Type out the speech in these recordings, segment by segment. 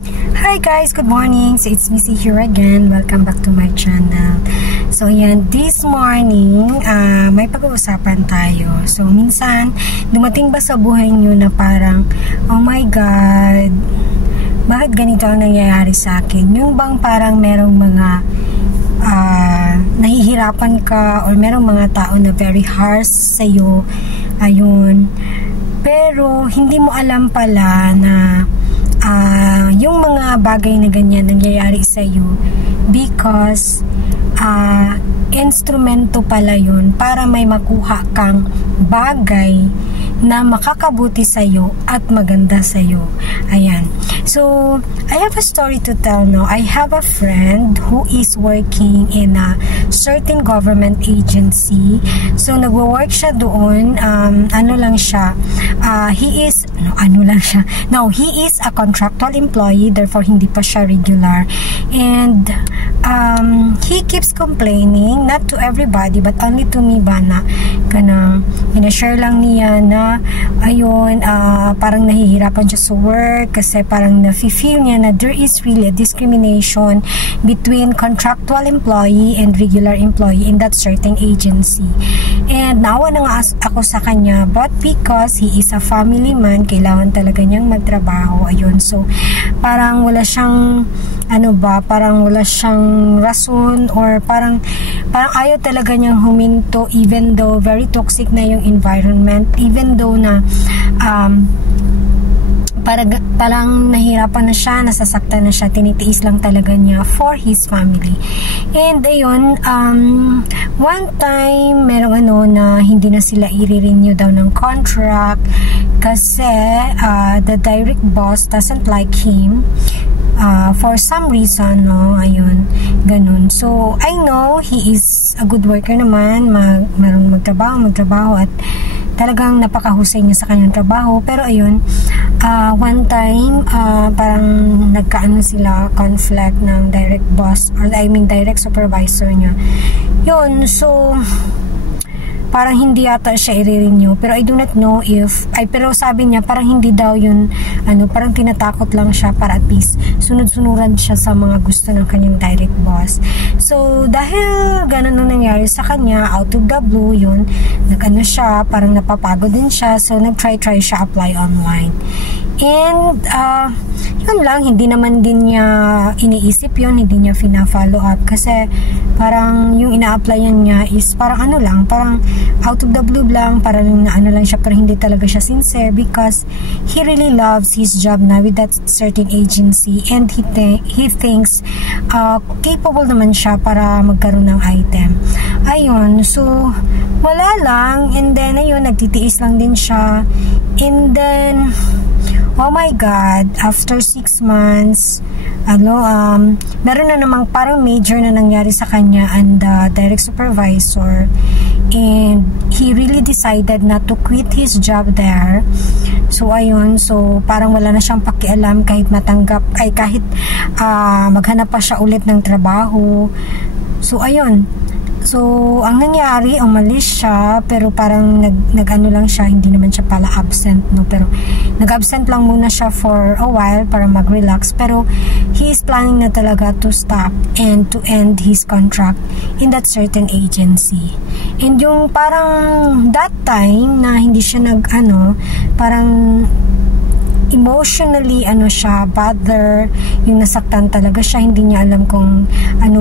Hi guys, good morning. So it's Missy here again. Welcome back to my channel. So yan, this morning, may pag-uusapan tayo. So minsan, dumating ba sa buhay nyo na parang, oh my God, bakit ganito ang nangyayari sa akin? Yung bang parang merong mga nahihirapan ka or merong mga tao na very harsh sa'yo, ayun. Pero hindi mo alam pala na yung mga bagay na ganyan nangyayari sa iyo because instrumento pala yun para may makuha kang bagay na makakabuti sa iyo at maganda sa iyo. Ayan. So, I have a story to tell now. I have a friend who is working in a certain government agency. So, nagwo-work siya doon. He is a contractual employee, therefore hindi pa siya regular. And he keeps complaining, not to everybody, but only to me ba na kanang ina-share lang niya na ayun, parang nahihirapan siya sa work kasi parang nafe-feel niya na there is really a discrimination between contractual employee and regular employee in that certain agency. And naawa na nga ako sa kanya, but because he is a family man, kailangan talaga niyang magtrabaho. Ayun, so parang wala siyang parang wala siyang rason or parang ayaw talaga niyang huminto even though very toxic na yung environment, even though na parang nahirapan na siya, nasasaktan na siya, tinitiis lang talaga niya for his family. And ayun, one time merong na hindi na sila i-renew daw ng contract kasi the direct boss doesn't like him for some reason, no, ayun, ganun. So, I know he is a good worker naman, marunong magtrabaho at talagang napakahusay niya sa kanyang trabaho. Pero ayun, one time, parang nagkaano sila, conflict ng direct boss, or I mean direct supervisor niya. Yun, so parang hindi yata siya i-renew, pero I do not know if pero sabi niya parang hindi daw yun parang tinatakot lang siya para at least sunod-sunuran siya sa mga gusto ng kanyang direct boss. So dahil ganun ang nangyari sa kanya, out of the blue yun, siya, parang napapagod din siya, so nag-try siya apply online. And yun lang, hindi naman din niya iniisip yun, hindi niya fina-follow up kasi parang yung ina-applyan niya is parang parang out of the blue lang, parang lang siya, pero hindi talaga siya sincere because he really loves his job na with that certain agency and he thinks capable naman siya para magkaroon ng item. Ayun, so wala lang, and then ayun, nagtitiis lang din siya, and then oh my God, after 6 months, meron na namang parang major na nangyari sa kanya and the direct supervisor, and he really decided not to quit his job there. So ayun, so parang wala na siyang pakialam kahit kahit maghanap pa siya ulit ng trabaho. So ayun, so ang nangyari, umalis siya, pero parang lang siya, hindi naman siya pala absent, no, pero nag-absent lang muna siya for a while para mag-relax, pero he is planning na talaga to stop and to end his contract in that certain agency. And yung parang that time na hindi siya parang emotionally siya bother, yung nasaktan talaga siya, hindi niya alam kung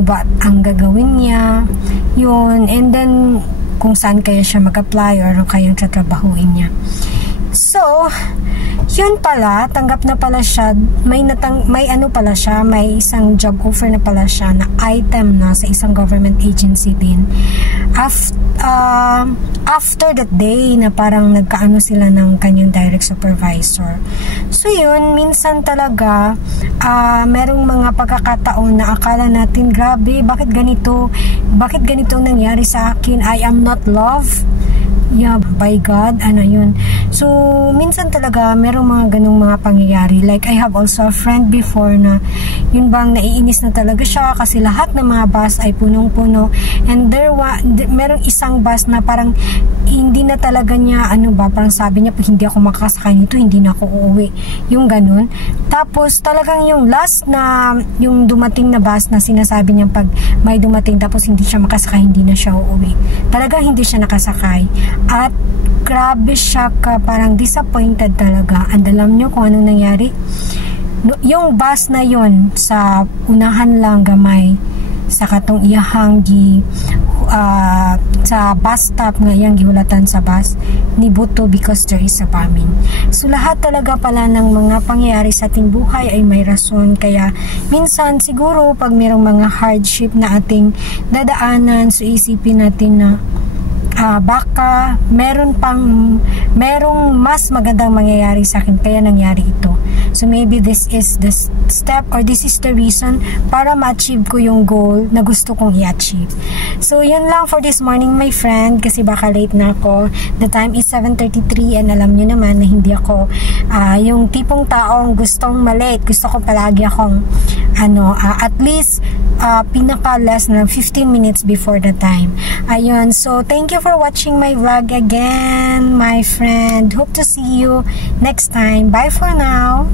ba ang gagawin niya yun, and then kung saan kaya siya mag-apply or kayang tatrabahuin niya. So yun pala, tanggap na pala siya, may isang job offer na pala siya na item na sa isang government agency din. After that day na parang nagkaano sila ng kanyang direct supervisor. So yun, minsan talaga merong mga pagkakataon na akala natin, grabe, bakit ganito nangyari sa akin, I am not loved. Yeah, by God, ano yun. So, minsan talaga, merong mga ganong mga pangyayari. Like, I have also a friend before na, yun bang naiinis na talaga siya kasi lahat ng mga bus ay punong-puno. And merong isang bus na parang, hindi na talaga niya, parang sabi niya, pag hindi ako makakasakay nito, hindi na ako uuwi. Yung ganun. Tapos, talagang yung last na, yung dumating na bus na sinasabi niya pag may dumating, tapos hindi siya makasakay, hindi na siya uuwi. Talagang hindi siya nakasakay. At grabe siya parang disappointed talaga. And alam nyo kung anong nangyari? Yung bus na yon sa unahan lang gamay sa katong iyahang sa bus stop nga yang gihulatan sa bus ni buto because there is a bombing. So lahat talaga pala ng mga pangyayari sa ating buhay ay may rason. Kaya minsan siguro pag mayroong mga hardship na ating dadaanan, so isipin natin na baka merong mas magandang mangyayari sa akin kaya nangyari ito. So maybe this is the step or this is the reason para ma-achieve ko yung goal na gusto kong i-achieve. So yun lang for this morning my friend, kasi baka late na ako. The time is 7:33 and alam nyo naman na hindi ako yung tipong taong gustong malate. Gusto ko palagi akong at least pinaka less na 15 minutes before the time. Ayun, so thank you for watching my vlog again, my friend. Hope to see you next time. Bye for now.